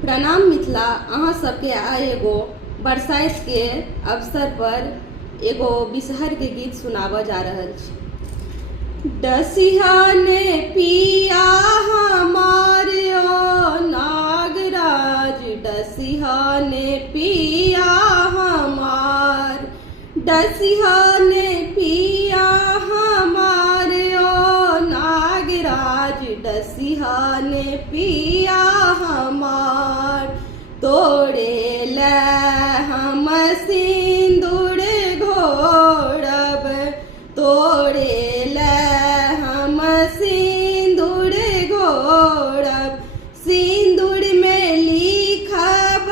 प्रणाम मिथिला। अहाँ सबके आइ एगो बरसाइत के अवसर पर एगो बिसहर के गीत सुनाबऽ जा रहल छी। डसिहा ने पिया हमारे ओ नागराज, डसिहा ने पिया हमार, डसिहा ने पिया हमारे ओ नागराज, डसिहा ने पिया हमार। तोड़े ले हम सिंदूर घोड़ब, तोड़े ले हम सिंदूर घोड़ब, सिंदूर में लिखब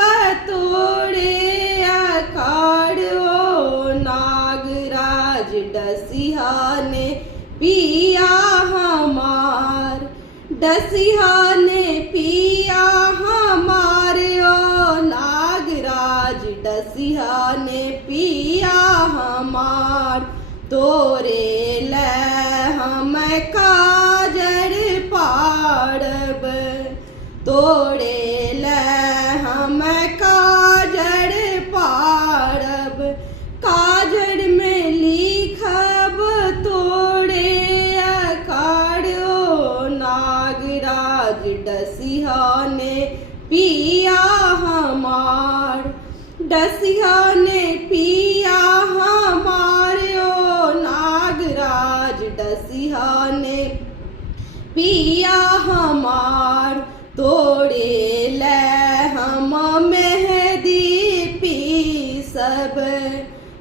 तोड़े आकार ओ नागराज, डसिहा ने पिया हमार, डसिहा ने पिया हमारे ओ नागराज, डसिहा ने पिया हमार। तोरे ले हम काजर पाड़ब, तोरे ले हम काजर पाड़ब, काजर में लिखब तोड़े आकार ओ नागराज, डसिहा ने पिया हमार, डसिहा ने पिया हमार ओ नागराज, डसिहा ने पिया हमार। तोड़े ले हम मेहंदी पीसब,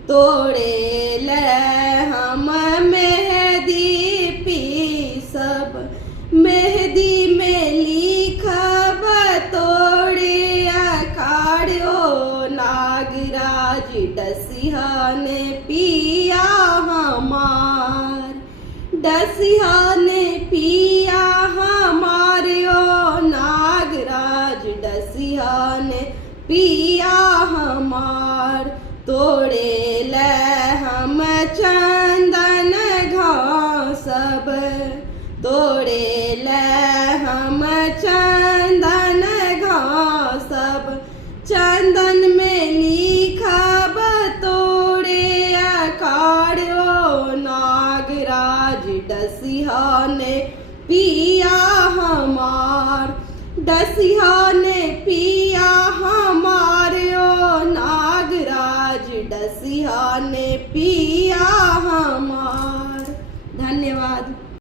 तोड़े ले हम मेहंदी पीसब, मेहंदी में लिखब तोड़े आकार ओ नागराज, डसिहा ने पिया हमार, डसिहा ने पिया हमार ओ नागराज, डसिहा ने पिया हमार। तोड़े ले हम चंदन घासब, तोड़े ले हम चंदन घासब, चंदन में लिखब तोड़े आकार ओ नागराज, डसिहा ने पिया हमार, डसिहा ने पिया हमार ओ नागराज, डसिहा ने पिया हमार।